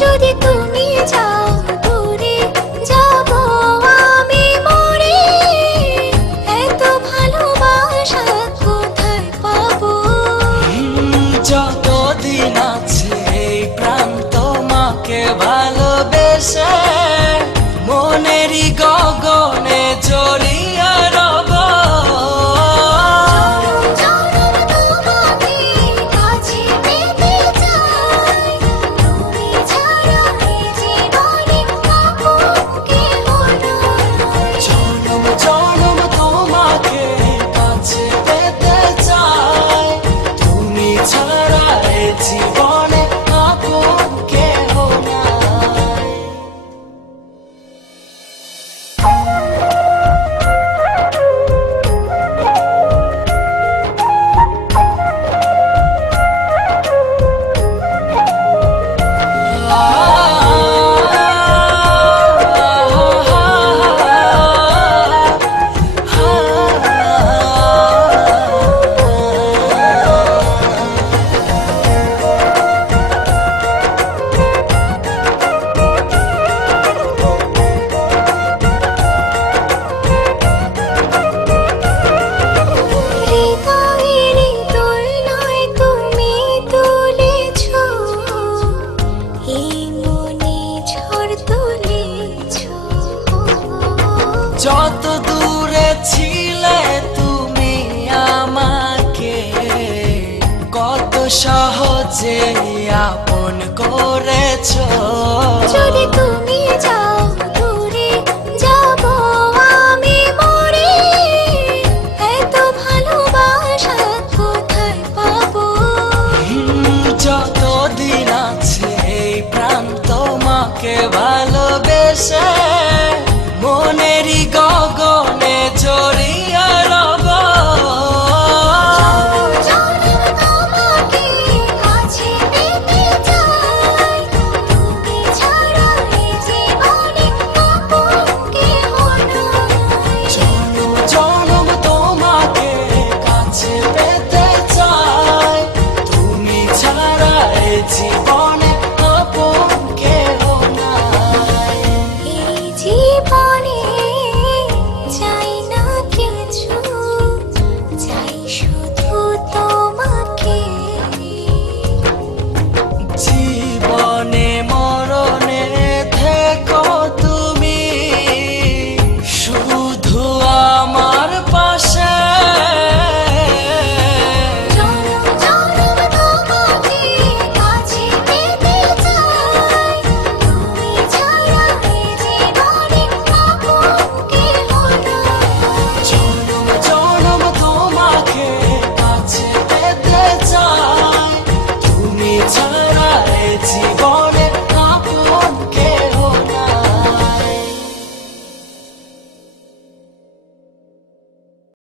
যদি তুমি যাও দূরে যাব আমি মরে এত ভালোবাসা কোথায় যতদিন আছে এই প্রাণ তোমাকে ভালোবেসে মনেরই গল্প যে আপন করেছ। যদি তুমি যাও দূরে যাব আমি এত ভালোবাসা কোথায় পাবো? আছে এই প্রাণ তোমাকে ভালোবেসে মনে